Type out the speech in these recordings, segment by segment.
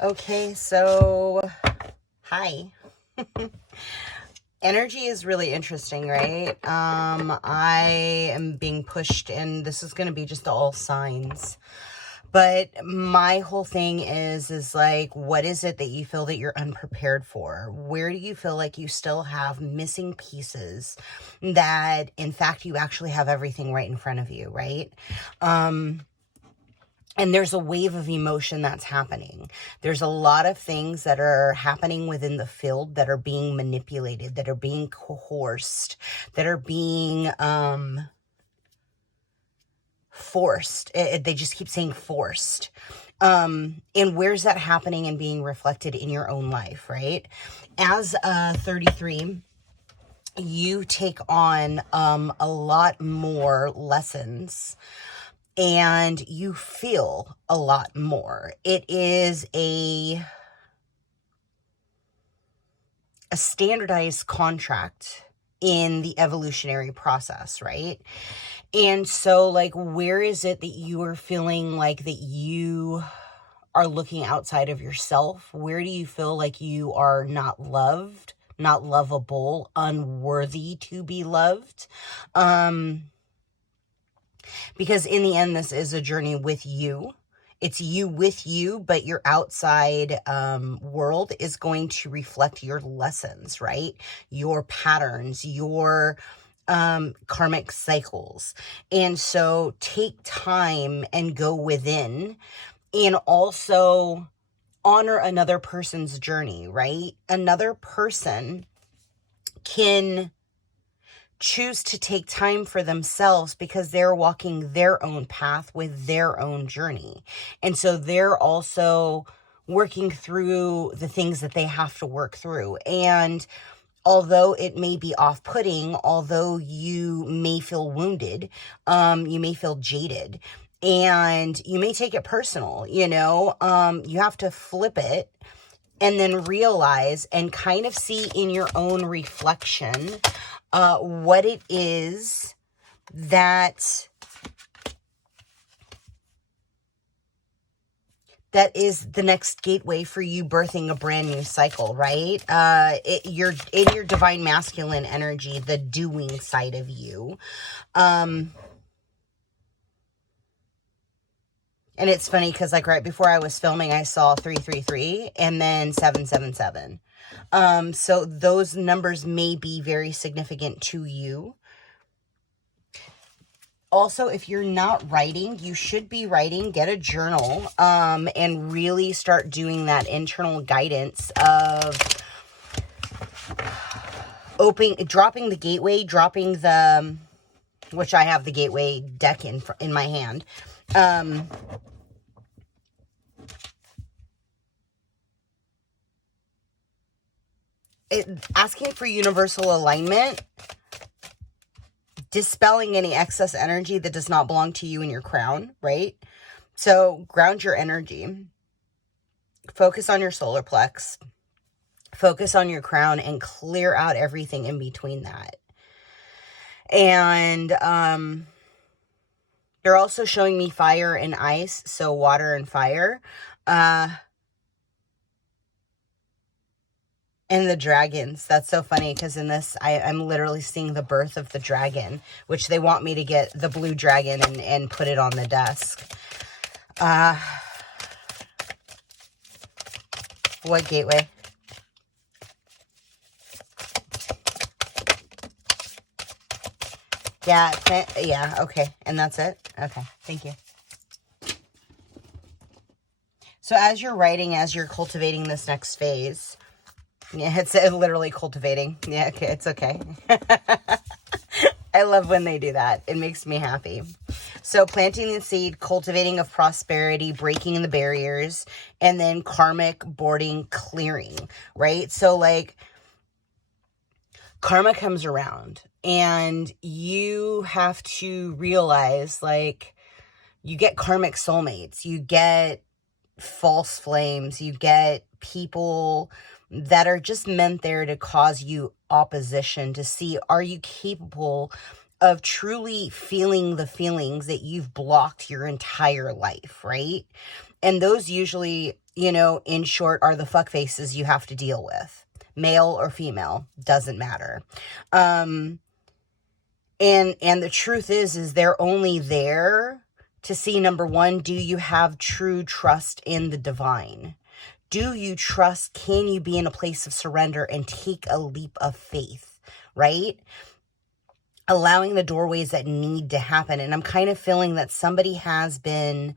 Okay, so hi. Energy is really interesting, right? I am being pushed, and this is going to be just all signs. But my whole thing is like, what is it that you feel that you're unprepared for? Where do you feel like you still have missing pieces that, in fact, you actually have everything right in front of you, right? And there's a wave of emotion that's happening. There's a lot of things that are happening within the field that are being manipulated, that are being coerced, that are being forced. They just keep saying forced. And where's that happening and being reflected in your own life, right? As 33, you take on a lot more lessons and you feel a lot more. It is a standardized contract in the evolutionary process, right? And so, like, where is it that you are feeling like that you are looking outside of yourself? Where do you feel like you are not loved, not lovable, unworthy to be loved? Because in the end, this is a journey with you. It's you with you, but your outside world is going to reflect your lessons, right? Your patterns, your karmic cycles. And so take time and go within and also honor another person's journey, right? Another person can choose to take time for themselves because they're walking their own path with their own journey. And so they're also working through the things that they have to work through. And although it may be off-putting, although you may feel wounded, you may feel jaded, and you may take it personal, you have to flip it and then realize and kind of see in your own reflection what it is that is the next gateway for you birthing a brand new cycle, right? You're in your divine masculine energy, the doing side of you. And it's funny because, like, right before I was filming, I saw 333 and then 777. So those numbers may be very significant to you. Also, if you're not writing, you should be writing. Get a journal, and really start doing that internal guidance of dropping the gateway, which I have the gateway deck in my hand. Asking for universal alignment, dispelling any excess energy that does not belong to you in your crown, right? So ground your energy, focus on your solar plex, focus on your crown, and clear out everything in between that. And they're also showing me fire and ice, so water and fire. And the dragons. That's so funny because in this, I'm literally seeing the birth of the dragon, which they want me to get the blue dragon and put it on the desk. What gateway? Yeah, okay. And that's it? Okay, thank you. So as you're writing, as you're cultivating this next phase, yeah, it's literally cultivating. Yeah, okay, it's okay. I love when they do that. It makes me happy. So planting the seed, cultivating of prosperity, breaking the barriers, and then karmic boarding, clearing, right? So, like, karma comes around and you have to realize, like, you get karmic soulmates, you get false flames, you get people that are just meant there to cause you opposition, to see, are you capable of truly feeling the feelings that you've blocked your entire life, right? And those usually in short, are the fuck faces you have to deal with. Male or female, doesn't matter. And the truth is they're only there to see, number one, do you have true trust in the divine? Do you trust? Can you be in a place of surrender and take a leap of faith, right? Allowing the doorways that need to happen. And I'm kind of feeling that somebody has been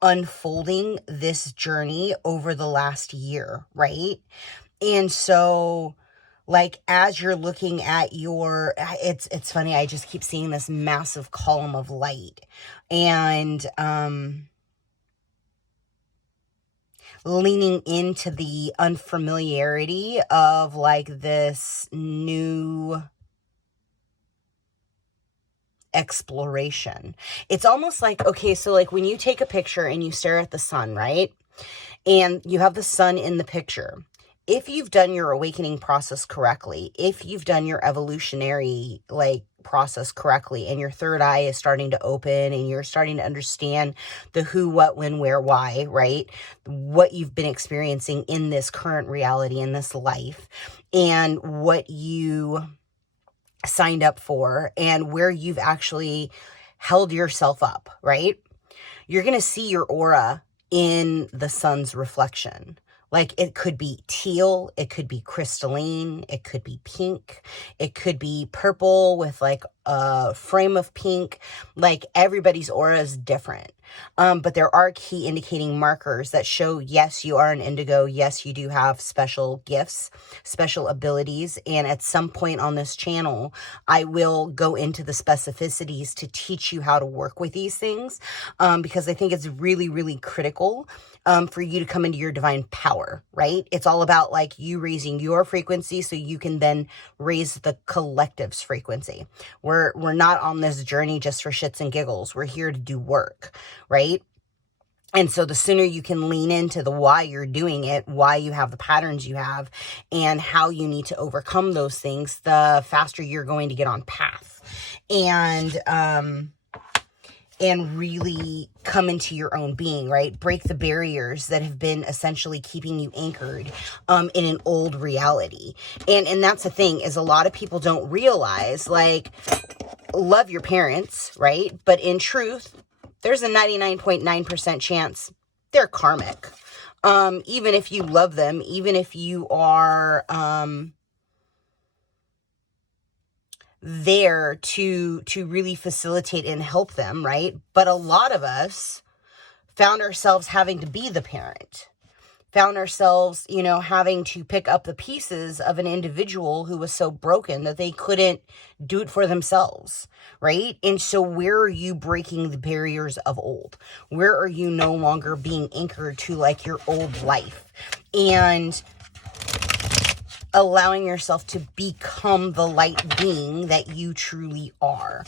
unfolding this journey over the last year, right? And so, like, as you're looking at it's funny, I just keep seeing this massive column of light, and leaning into the unfamiliarity of like this new exploration. It's almost like, okay, so like when you take a picture and you stare at the sun, right? And you have the sun in the picture. If you've done your awakening process correctly, if you've done your evolutionary like process correctly, and your third eye is starting to open and you're starting to understand the who, what, when, where, why, right? What you've been experiencing in this current reality, in this life, and what you signed up for, and where you've actually held yourself up, right? You're going to see your aura in the sun's reflection. Like, it could be teal, it could be crystalline, it could be pink, it could be purple with like a frame of pink. Like, everybody's aura is different. But there are key indicating markers that show, yes, you are an indigo. Yes, you do have special gifts, special abilities. And at some point on this channel, I will go into the specificities to teach you how to work with these things. Because I think it's really, really critical for you to come into your divine power, right? It's all about like you raising your frequency so you can then raise the collective's frequency. We're not on this journey just for shits and giggles. We're here to do work, right? And so the sooner you can lean into the why you're doing it, why you have the patterns you have, and how you need to overcome those things, the faster you're going to get on path. And really come into your own being, right? Break the barriers that have been essentially keeping you anchored in an old reality. And that's the thing, is a lot of people don't realize, like, love your parents, right? But in truth, there's a 99.9% chance they're karmic. Even if you love them, even if you are there to really facilitate and help them, right? But a lot of us found ourselves having to be the parent, found ourselves, having to pick up the pieces of an individual who was so broken that they couldn't do it for themselves, right? And so where are you breaking the barriers of old? Where are you no longer being anchored to like your old life and allowing yourself to become the light being that you truly are,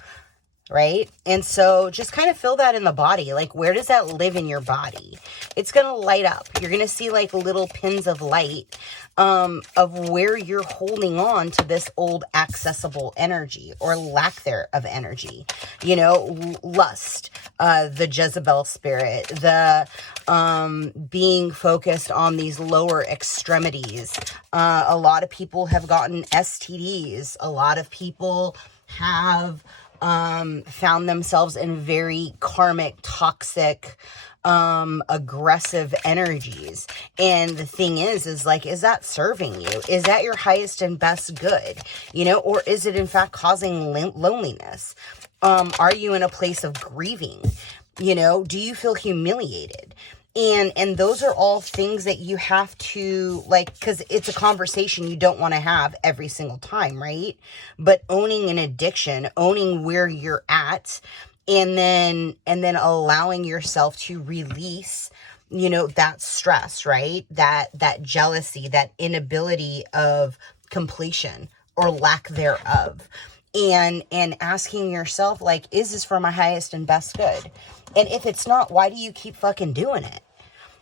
right? And so just kind of feel that in the body. Like, where does that live in your body? It's going to light up. You're going to see like little pins of light of where you're holding on to this old accessible energy or lack there of energy, lust, the Jezebel spirit, the being focused on these lower extremities. A lot of people have gotten STDs. A lot of people have found themselves in very karmic, toxic, aggressive energies. And the thing is like, is that serving you? Is that your highest and best good? Or is it in fact causing loneliness? Are you in a place of grieving? Do you feel humiliated? And those are all things that you have to, like, because it's a conversation you don't want to have every single time, right? But owning an addiction, owning where you're at, and then allowing yourself to release, that stress, right? That jealousy, that inability of completion or lack thereof. And asking yourself, like, is this for my highest and best good? And if it's not, why do you keep fucking doing it?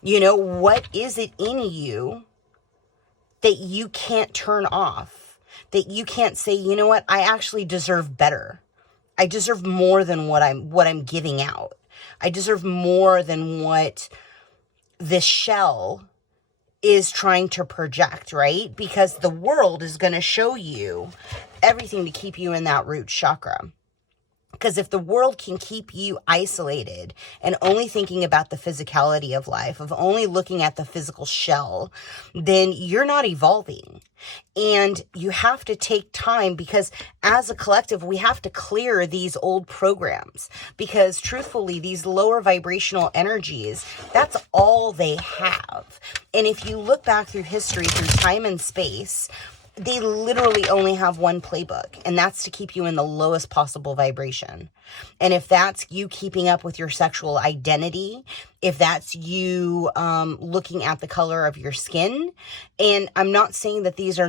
What is it in you that you can't turn off? That you can't say, you know what? I actually deserve better. I deserve more than what I'm giving out. I deserve more than what this shell is trying to project, right? Because the world is going to show you everything to keep you in that root chakra. Because if the world can keep you isolated and only thinking about the physicality of life, of only looking at the physical shell, then you're not evolving. And you have to take time, because as a collective, we have to clear these old programs, because truthfully, these lower vibrational energies, that's all they have. And if you look back through history, through time and space, they literally only have one playbook, and that's to keep you in the lowest possible vibration. And if that's you keeping up with your sexual identity, if that's you looking at the color of your skin, and I'm not saying that these are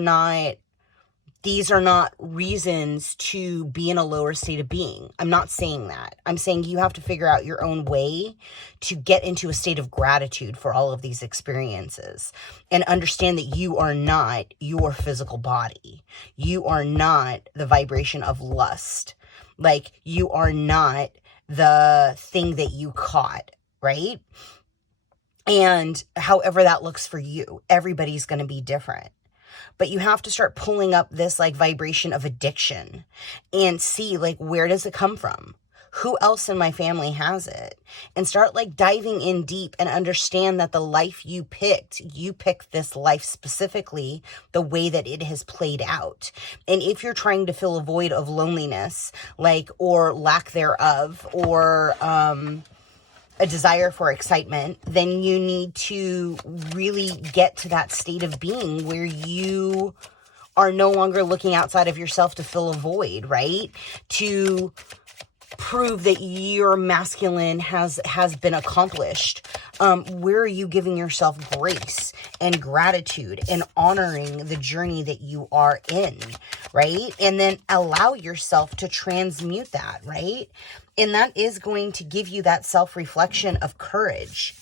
not reasons to be in a lower state of being. I'm not saying that. I'm saying you have to figure out your own way to get into a state of gratitude for all of these experiences, and understand that you are not your physical body. You are not the vibration of lust. Like, you are not the thing that you caught, right? And however that looks for you, everybody's going to be different. But you have to start pulling up this like vibration of addiction and see, like, where does it come from? Who else in my family has it? And start like diving in deep and understand that the life you picked this life specifically the way that it has played out. And if you're trying to fill a void of loneliness, like, or lack thereof, or a desire for excitement, then you need to really get to that state of being where you are no longer looking outside of yourself to fill a void, right? To prove that your masculine has been accomplished. Where are you giving yourself grace and gratitude and honoring the journey that you are in, right? And then allow yourself to transmute that, right? And that is going to give you that self-reflection of courage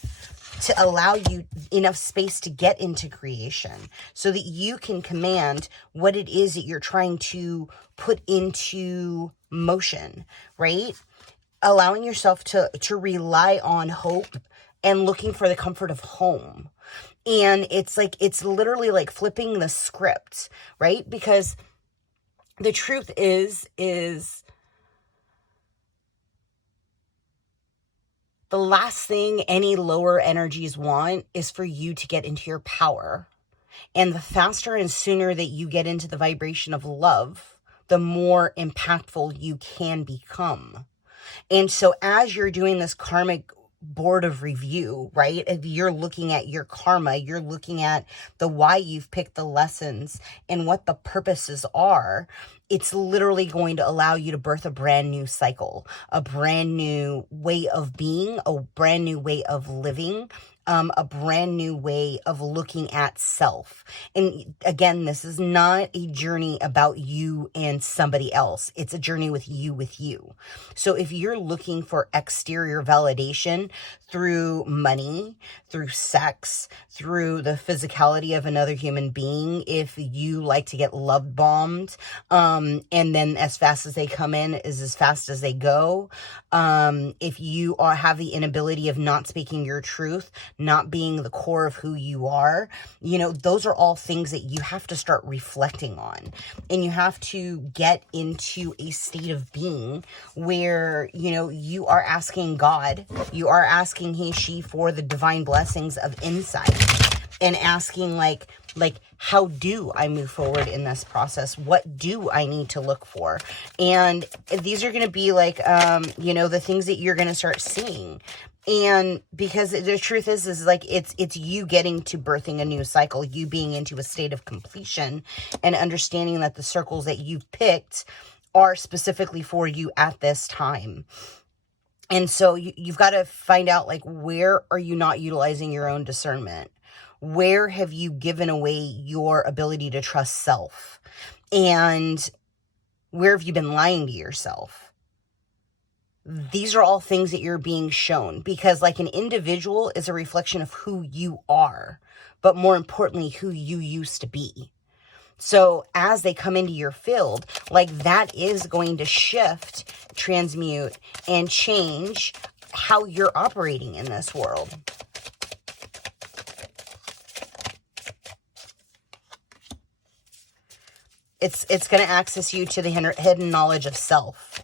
to allow you enough space to get into creation so that you can command what it is that you're trying to put into motion, right? Allowing yourself to rely on hope and looking for the comfort of home. And it's literally like flipping the script, right? Because the truth is the last thing any lower energies want is for you to get into your power. And the faster and sooner that you get into the vibration of love, the more impactful you can become. And so as you're doing this karmic board of review, right? If you're looking at your karma, you're looking at the why you've picked the lessons and what the purposes are. It's literally going to allow you to birth a brand new cycle, a brand new way of being, a brand new way of living, a brand new way of looking at self. And again, this is not a journey about you and somebody else. It's a journey with you. So if you're looking for exterior validation through money, through sex, through the physicality of another human being, if you like to get love bombed, and then as fast as they come in is as fast as they go, if you have the inability of not speaking your truth, not being the core of who you are, those are all things that you have to start reflecting on. And you have to get into a state of being where, you are asking God, you are asking he, she for the divine blessings of insight, and asking like, how do I move forward in this process? What do I need to look for? And these are going to be like, the things that you're going to start seeing. And because the truth is like, it's you getting to birthing a new cycle, you being into a state of completion and understanding that the circles that you've picked are specifically for you at this time. And so you've got to find out, like, where are you not utilizing your own discernment? Where have you given away your ability to trust self? And where have you been lying to yourself? These are all things that you're being shown, because like an individual is a reflection of who you are, but more importantly, who you used to be. So as they come into your field, like, that is going to shift, transmute, and change how you're operating in this world. It's going to access you to the hidden knowledge of self.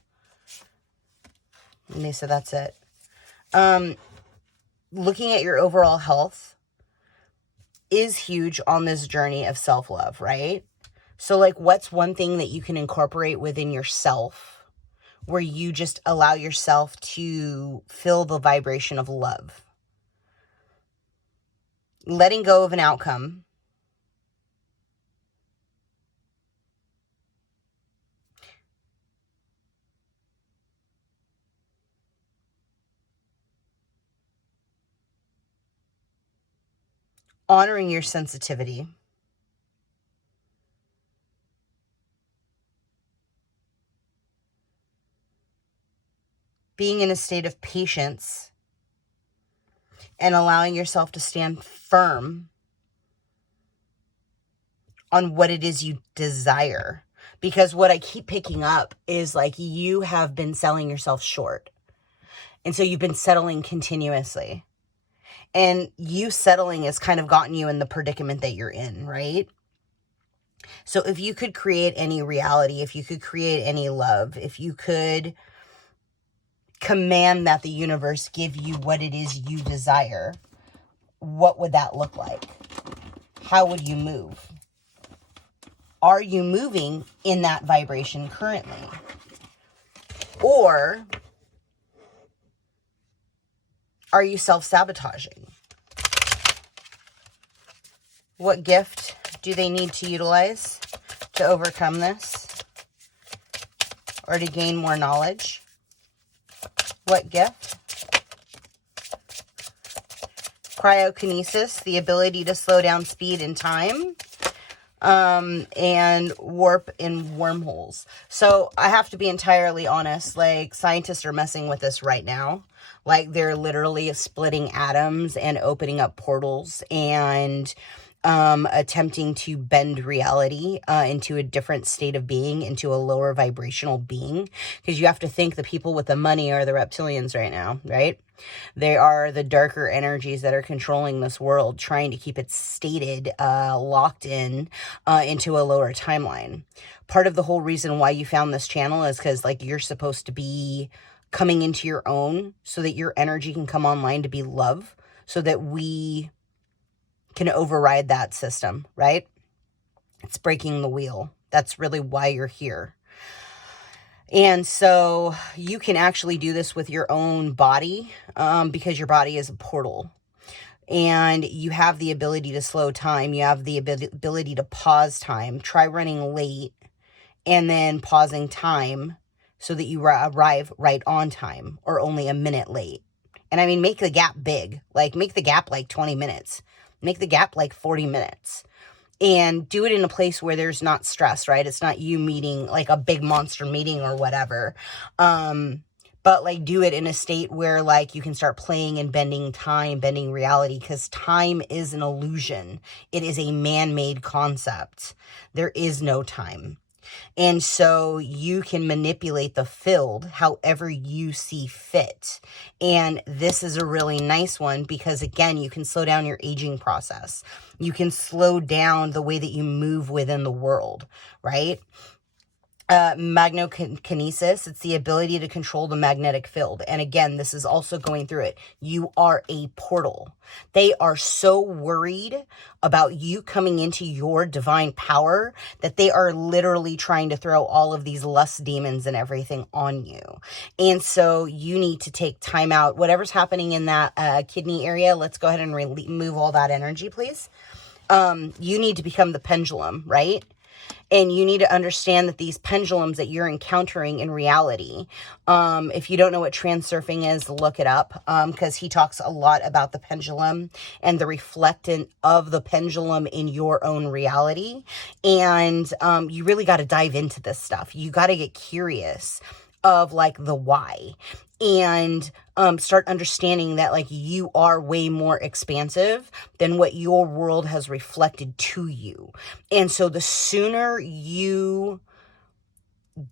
And they said that's it. Looking at your overall health is huge on this journey of self-love, right? So like, what's one thing that you can incorporate within yourself where you just allow yourself to feel the vibration of love? Letting go of an outcome. Honoring your sensitivity. Being in a state of patience and allowing yourself to stand firm on what it is you desire. Because what I keep picking up is like, you have been selling yourself short. And so you've been settling continuously. And you settling has kind of gotten you in the predicament that you're in, right? So if you could create any reality, if you could create any love, if you could command that the universe give you what it is you desire, what would that look like? How would you move? Are you moving in that vibration currently? Or are you self-sabotaging? What gift do they need to utilize to overcome this? Or to gain more knowledge? What gift? Cryokinesis, the ability to slow down speed and time. And warp in wormholes. So I have to be entirely honest, like, scientists are messing with this right now. Like, they're literally splitting atoms and opening up portals and attempting to bend reality into a different state of being, into a lower vibrational being. Because you have to think the people with the money are the reptilians right now, right? They are the darker energies that are controlling this world, trying to keep it stated, locked in into a lower timeline. Part of the whole reason why you found this channel is because, like, you're supposed to be coming into your own so that your energy can come online to be love, so that we can override that system, right? It's breaking the wheel. That's really why you're here. And so you can actually do this with your own body, because your body is a portal. And you have the ability to slow time. You have the ability to pause time. Try running late and then pausing time so that you arrive right on time, or only a minute late. And I mean, make the gap big. Like, make the gap like 20 minutes. Make the gap like 40 minutes. And do it in a place where there's not stress, right? It's not you meeting like a big monster meeting or whatever. But like, do it in a state where like you can start playing and bending time, bending reality, because time is an illusion. It is a man-made concept. There is no time. And so you can manipulate the field however you see fit. And this is a really nice one because, again, you can slow down your aging process. You can slow down the way that you move within the world, right? Magnokinesis, it's the ability to control the magnetic field. And again, this is also going through it. You are a portal. They are so worried about you coming into your divine power that they are literally trying to throw all of these lust demons and everything on you. And so you need to take time out. Whatever's happening in that kidney area, let's go ahead and remove all that energy, please. You need to become the pendulum, right? And you need to understand that these pendulums that you're encountering in reality, if you don't know what transurfing is, look it up, because he talks a lot about the pendulum and the reflectant of the pendulum in your own reality. And you really got to dive into this stuff. You got to get curious of like the why, and start understanding that like you are way more expansive than what your world has reflected to you. And so the sooner you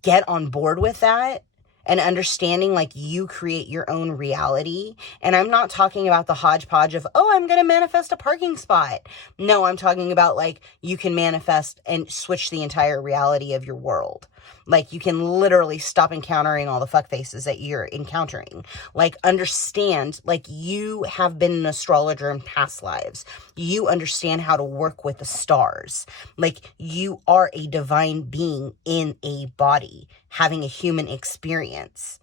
get on board with that and understanding like you create your own reality. And I'm not talking about the hodgepodge of, oh, I'm going to manifest a parking spot. No, I'm talking about like you can manifest and switch the entire reality of your world. Like you can literally stop encountering all the fuck faces that you're encountering. Like understand, like you have been an astrologer in past lives. You understand how to work with the stars. Like you are a divine being in a body, having a human experience.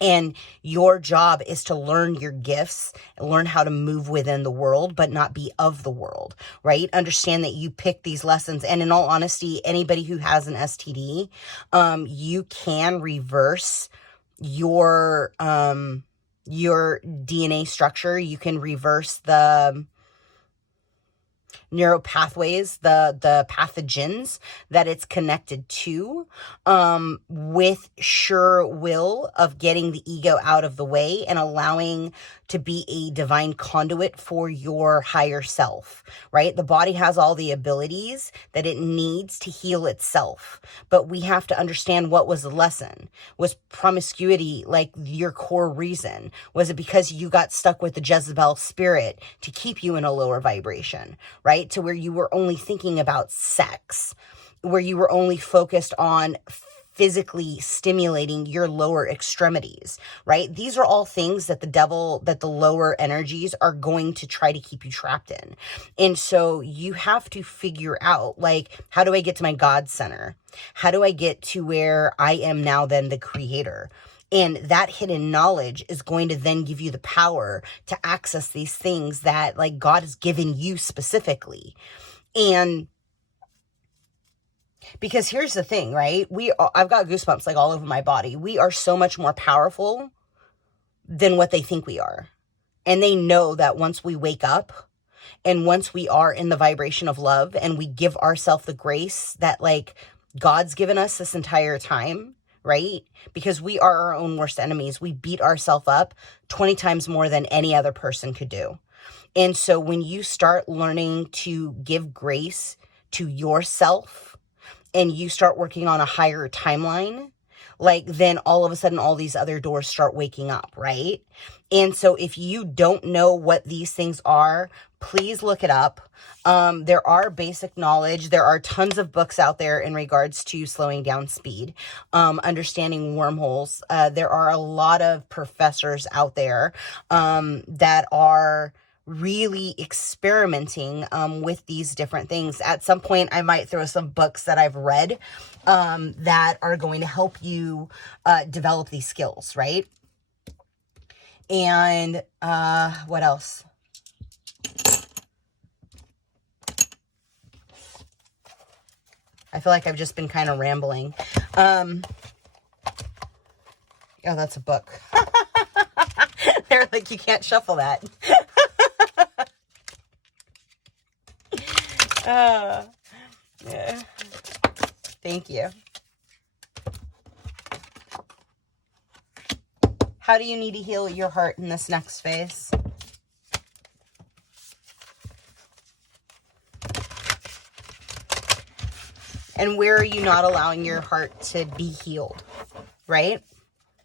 And your job is to learn your gifts, learn how to move within the world, but not be of the world, right? Understand that you pick these lessons. And in all honesty, anybody who has an STD, you can reverse your DNA structure. You can reverse the neuropathways, the pathogens that it's connected to, with sure will of getting the ego out of the way and allowing to be a divine conduit for your higher self, right? The body has all the abilities that it needs to heal itself, but we have to understand what was the lesson. Was promiscuity like your core reason? Was it because you got stuck with the Jezebel spirit to keep you in a lower vibration, right? To where you were only thinking about sex, where you were only focused on physically stimulating your lower extremities, right? These are all things that the lower energies are going to try to keep you trapped in. And so you have to figure out, like, how do I get to my God center? How do I get to where I am now then the creator? And that hidden knowledge is going to then give you the power to access these things that like God has given you specifically. And because here's the thing, right? I've got goosebumps like all over my body. We are so much more powerful than what they think we are. And they know that once we wake up and once we are in the vibration of love and we give ourselves the grace that like God's given us this entire time, right? Because we are our own worst enemies. We beat ourselves up 20 times more than any other person could do. And so when you start learning to give grace to yourself and you start working on a higher timeline, like then all of a sudden all these other doors start waking up, right? And so if you don't know what these things are, please look it up. There are basic knowledge. There are tons of books out there in regards to slowing down speed, understanding wormholes. There are a lot of professors out there that are really experimenting with these different things. At some point, I might throw some books that I've read that are going to help you develop these skills, right? And what else? I feel like I've just been kind of rambling. Oh, that's a book. They're like, you can't shuffle that. Yeah. Thank you. How do you need to heal your heart in this next phase? And where are you not allowing your heart to be healed, right?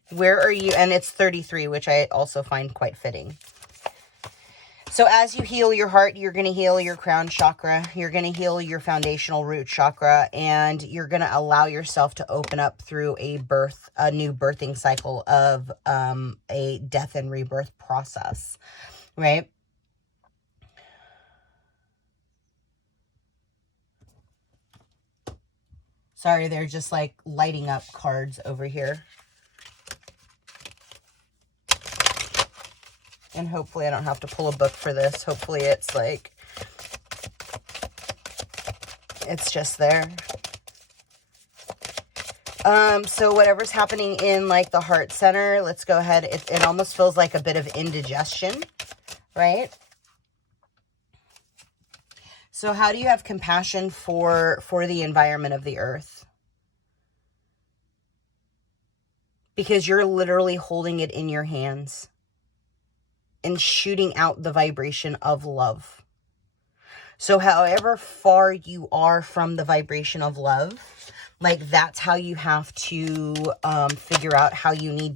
Where are you? And it's 33, which I also find quite fitting. So as you heal your heart, you're going to heal your crown chakra. You're going to heal your foundational root chakra. And you're going to allow yourself to open up through a new birthing cycle of a death and rebirth process, right? Sorry, they're just like lighting up cards over here. And hopefully I don't have to pull a book for this. Hopefully it's like, it's just there. So whatever's happening in like the heart center, let's go ahead. It almost feels like a bit of indigestion, right? So how do you have compassion for the environment of the earth? Because you're literally holding it in your hands and shooting out the vibration of love. So however far you are from the vibration of love, Like, that's how you have to figure out how you need to